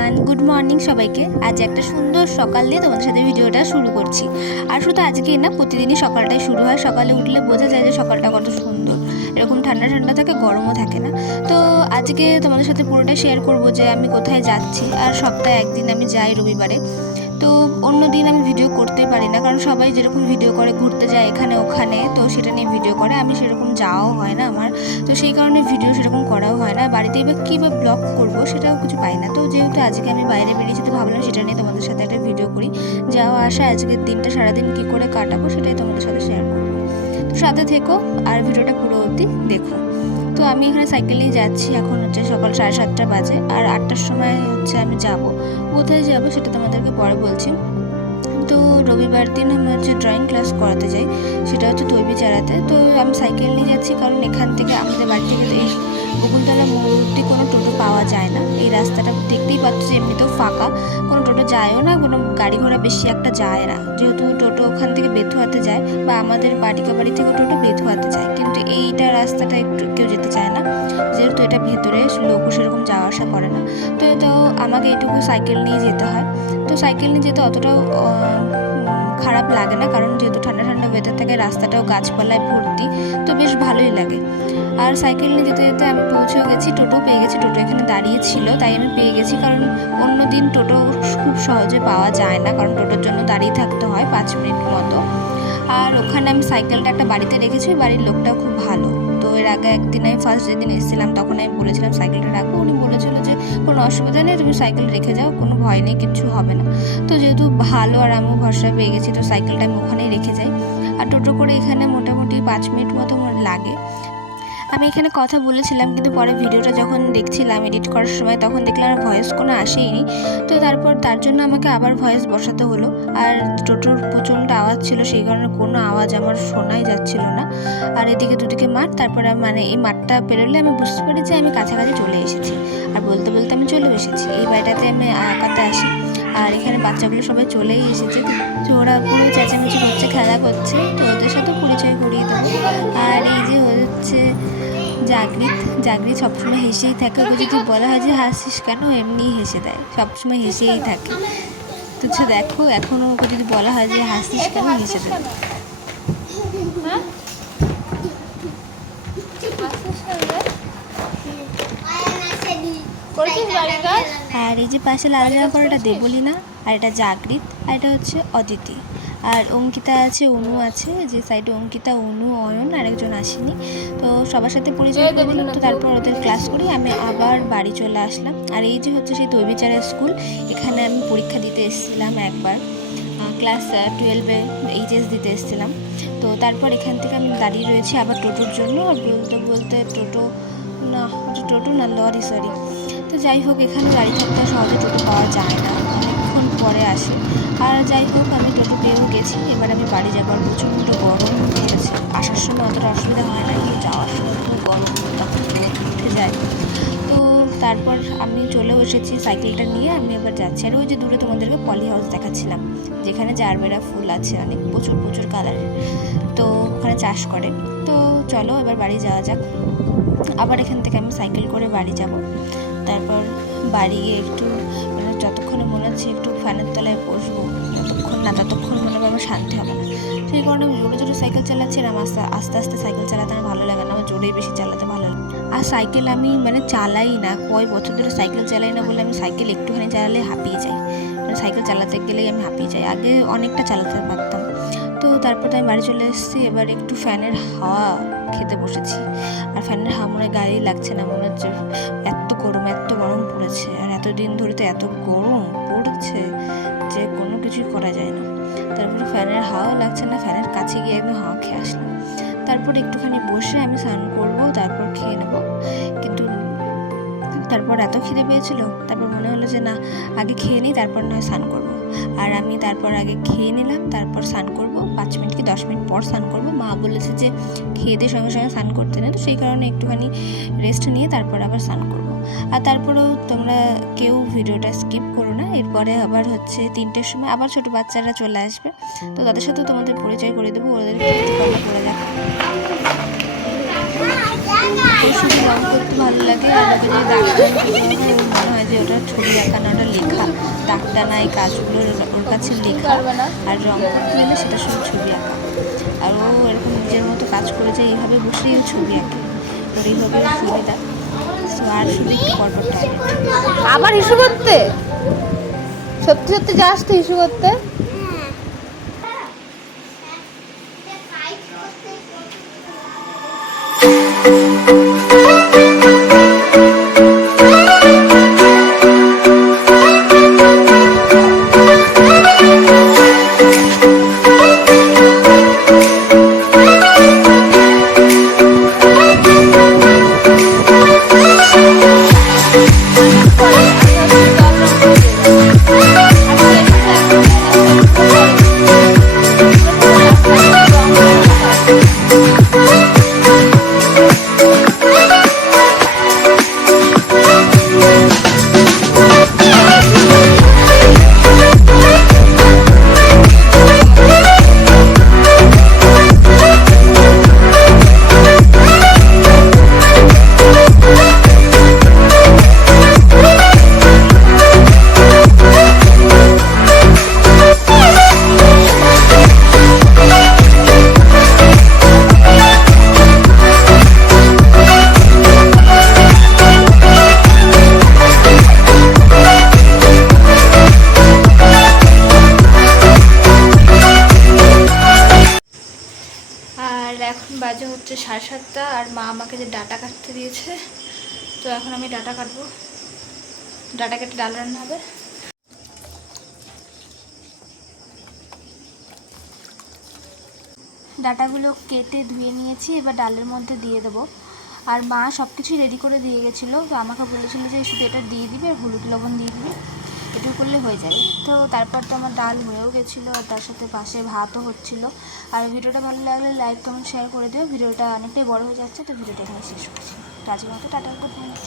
Everyone, good morning সবাইকে। আজ একটা সুন্দর সকাল দিয়ে তোমাদের সাথে ভিডিওটা শুরু করছি। আর শুধু আজকেই না, প্রতিদিনই সকালটাই শুরু হয়। সকালে উঠলে বোঝা যায় যে সকালটা কত সুন্দর, এরকম ঠান্ডা ঠান্ডা থাকে, গরমও থাকে না। তো আজকে তোমাদের সাথে পুরোটা শেয়ার করব যে আমি কোথায় যাচ্ছি। আর সপ্তাহে একদিন আমি যাই, রবিবারে। তো অন্য দিন আমি ভিডিও করতেই পারি না, কারণ সবাই যেরকম ভিডিও করে ঘুরতে যায় এখানে ওখানে, তো সেটা নিয়ে ভিডিও করে, আমি সেরকম যাওয়াও হয় না আমার। তো সেই কারণে ভিডিও সেরকম করাও হয় না। বাড়িতে এবার কী বা ব্লগ করবো সেটাও কিছু পাই না। তো যেহেতু আজকে আমি বাইরে বেরিয়েছি, তো ভাবলাম সেটা নিয়ে তোমাদের সাথে একটা ভিডিও করি। যাওয়া আসা আজকের দিনটা সারাদিন কী করে কাটাবো সেটাই তোমাদের সাথে শেয়ার করবো। তো সাথে থেকো আর ভিডিওটা পুরো অবধি দেখো। তো আমি এখানে সাইকেল নিয়ে যাচ্ছি। এখন হচ্ছে সকাল 7:30 বাজে, আর 8টার সময় হচ্ছে আমি যাব। কোথায় যাব সেটা তোমাদেরকে পরে বলছি। তো রবিবার দিন আমি হচ্ছে ড্রয়িং ক্লাস করাতে যাই, সেটা হচ্ছে তৈবিচারাতে। তো আমি সাইকেল নিয়ে যাচ্ছি, কারণ এখান থেকে আমাদের বাড়ি থেকে এই বকুলতলা মোড় অবধি কোনো টোটো পাওয়া যায় না। এই রাস্তাটা দেখতেই পাচ্ছ, এমনিতেও ফাঁকা, কোনো টোটো যায়ও না, কোনো গাড়ি ঘোড়া বেশি একটা যায় না। যেহেতু টোটো ওখান থেকে বেথুয়াতে যায়, বা আমাদের বাড়ি থেকে টোটো বেথুয়াতে যায়, কিন্তু এইটা রাস্তাটা একটু কেউ যেতে চায় না, যেহেতু এটা ভেতরে, লোকও সেরকম যাওয়া আসা করে না। তো আমাকে এটুকু সাইকেল নিয়ে যেতে হয়। তো সাইকেল নিয়ে যেতে অতটাও খারাপ লাগে না, কারণ যেহেতু ঠান্ডা ঠান্ডা ওয়েদার থাকে, রাস্তাটাও গাছপালায় ভর্তি, তো বেশ ভালোই লাগে। আর সাইকেল নিয়ে যেতে যেতে আমি পৌঁছেও গেছি, টোটো পেয়ে গেছি। টোটো এখানে দাঁড়িয়ে ছিল, তাই আমি পেয়ে গেছি, কারণ অন্য দিন টোটো খুব সহজে পাওয়া যায় না, কারণ টোটোর জন্য দাঁড়িয়ে থাকতে হয় 5 মিনিট মতো। আর ওখানে আমি সাইকেলটা একটা বাড়িতে রেখেছি, বাড়ির লোকটাও খুব ভালো। তো এর আগে একদিন আমি ফার্স্ট যেদিন এসেছিলাম, তখন আমি বলেছিলাম সাইকেলটা রাখবো, উনি বলেছিল যে কোনো অসুবিধা নেই, তুমি সাইকেল রেখে যাও, কোনো ভয় নেই, কিচ্ছু হবে না। তো যেহেতু ভালো আর আমিও ভরসা পেয়ে গেছি, তো সাইকেলটা আমি ওখানেই রেখে যাই। আর টোটো করে এখানে মোটামুটি 5 মিনিট মতো লাগে। আমি এখানে কথা বলেছিলাম, কিন্তু পরে ভিডিওটা যখন দেখছিলাম এডিট করার সময়, তখন দেখলাম আর ভয়েস কোনো আসেইনি। তো তার জন্য আমাকে আবার ভয়েস বসাতে হলো। আর টোটোর প্রচণ্ড আওয়াজ ছিল, সেই কারণে কোনো আওয়াজ আমার শোনাই যাচ্ছিল না। আর এদিকে দুদিকে মাঠ, তারপরে মানে এই মাঠটা পেরোলে আমি বুঝতে পারি যে আমি কাছাকাছি চলে এসেছি। আর বলতে বলতে আমি চলেও এসেছি। এই বাড়িটাতে আমি আঁকাতে আসি, আর এখানে বাচ্চাগুলো সবাই চলেই এসেছে। তো ওরা পুরো চেঁচামেচি করছে, খেলা করছে, তো ওদের সাথে পরিচয় করিয়ে দেবো। আর এই যে হচ্ছে জাগরিত সবসময় হেসেই থাকে। ওকে যদি বলা হয় যে হাসিস কেন, এমনিই হেসে দেয়, সবসময় হেসেই থাকে। তো দেখো, এখনও ওকে যদি বলা হয় যে হাসিস কেন, হেসে দেয়। আর এই যে পাশে লাল জামা পরাটা দেবলীনা, আর এটা জাগরিত, আর এটা হচ্ছে অদিতি। আর অঙ্কিতা আছে, অনু আছে, যে সাইডে অঙ্কিতা, অনু, অয়ন, আরেকজন আসেনি। তো সবার সাথে পরিচয় করে দিলাম। তো তারপর ওদের ক্লাস করি, আমি আবার বাড়ি চলে আসলাম। আর এই যে হচ্ছে সেই তৈবিচারা স্কুল, এখানে আমি পরীক্ষা দিতে এসেছিলাম একবার, ক্লাস 12-এ এইচএস দিতে এসেছিলাম। তো তারপর এখান থেকে আমি দাঁড়িয়ে রয়েছি আবার টোটোর জন্য। আর বলতে বলতে টোটো না লরি, সরি। তো যাই হোক, এখানে দাঁড়িয়ে থাকতে সহজে টোটো পাওয়া যায় না, অনেকক্ষণ পরে আসে। আর যাই হোক, আমি টোটো পেয়েও গেছি। এবার আমি বাড়ি যাবার, প্রচণ্ড গরম পড়েছে। আসার সময় অতটা অসুবিধা হয় না, কিন্তু যাওয়ার সময় খুব গরম, তখন উঠে যায়। তো তারপর আমি চলেও এসেছি সাইকেলটা নিয়ে। আমি এবার যাচ্ছি। আর ওই যে দূরে তোমাদেরকে পলি হাউস দেখাচ্ছিলাম, যেখানে জারবেরা ফুল আছে অনেক, প্রচুর প্রচুর কালারের, তো ওখানে চাষ করে। তো চলো এবার বাড়ি যাওয়া যাক। আবার এখান থেকে আমি সাইকেল করে বাড়ি যাব। তারপর বাড়ি গিয়ে একটু মানে যতক্ষণে মনে হচ্ছে একটু ফ্যানের তলায় বসবো, ততক্ষণ মনে হবে আমার শান্তি হবে না। সেই কারণে আমি জোরে জোরে সাইকেল চালাচ্ছিলাম। আস্তে আস্তে সাইকেল চালাতে আমার ভালো লাগে না, আমার জোরেই বেশি চালাতে ভালো লাগে। আর সাইকেল আমি মানে চালাই না, কয় বছর ধরে সাইকেল চালাই না বলে আমি সাইকেল একটুখানি চালালে হাঁপিয়ে যাই, মানে সাইকেল চালাতে গেলেই আমি হাঁপিয়ে যাই। আগে অনেকটা চালাতে পারতাম। তো তারপরে আমি বাড়ি চলে এসেছি। এবার একটু ফ্যানের হাওয়া খেতে বসেছি। আর ফ্যানের হাওয়া মনে গায়েই লাগছে না, মনে হচ্ছে এত গরম পড়েছে। আর এতদিন ধরে তো এত গরম পড়ছে যে কোনো কিছুই করা যায় না। তারপরে ফ্যানের হাওয়া লাগছে না, ফ্যানের কাছে গিয়ে আমি হাওয়া খেয়ে আসলাম। তারপর একটুখানি বসে আমি স্নান করবো, তারপর খেয়ে নেবো। কিন্তু তারপর এত খিদে পেয়েছিল, তারপর মনে হলো যে না, আগে খেয়ে নিই, তারপর নয় স্নান করবো। আর আমি তারপর আগে খেয়ে নিলাম, তারপর স্নান করবো। 5 মিনিট কি 10 মিনিট পর স্নান করবো। মা বলেছে যে খেয়ে দিয়ে সঙ্গে সঙ্গে স্নান করতে নেই, তো সেই কারণে একটুখানি রেস্ট নিয়ে তারপর আবার স্নান করবো। আর তারপরেও তোমরা কেউ ভিডিওটা স্কিপ করো না। এরপরে আবার হচ্ছে 3টের সময় আবার ছোটো বাচ্চারা চলে আসবে, তো তাদের সাথেও তোমাদের পরিচয় করে দেবো। ওদের করে দেখো, শুধু রঙ করতে ভালো লাগে। আর ওকে যদি ডাক্তার মনে হয় যে ওটা ছবি আঁকা না, ওটা লেখা, দাগটা নাই, কাজগুলো ওর কাছে লেখা, আর রঙ করতে গেলে সেটা শুধু ছবি আঁকা। আর ও এরকম নিজের মতো কাজ করেছে, এইভাবে বসেই ও ছবি আঁকে, ওর এইভাবে সুবিধা। তো আর শুধু একটু পরপর টয়লেট। আবার ইস্যু করতে, সত্যি সত্যি যাস তো ইস্যু করতে? আর এখন বাজে হচ্ছে 7:30, আর মা আমাকে যে ডাটা কাটতে দিয়েছে, তো এখন আমি ডাটা কাটবো। ডাটা কেটে ডাল রান্না হবে। ডাটাগুলো কেটে ধুয়ে নিয়েছি, এবার ডালের মধ্যে দিয়ে দেবো। আর মা সব কিছুই রেডি করে দিয়ে গেছিলো, তো আমাকে বলেছিলো যে শুধু এটা দিয়ে দিবে আর হলুদ লবণ দিয়ে দিবে, এটুকু করলে হয়ে যাবে। তো তারপর তো আমার ডাল হয়েও গেছিলো, আর তার সাথে পাশে ভাতও হচ্ছিলো। আর ভিডিওটা ভালো লাগলে লাইক কমেন্ট শেয়ার করে দিও। ভিডিওটা অনেকটাই বড় হয়ে যাচ্ছে, তো ভিডিওটা এখানে শেষ করছি। তো আজকের মতো টাটা, গুড নাইট।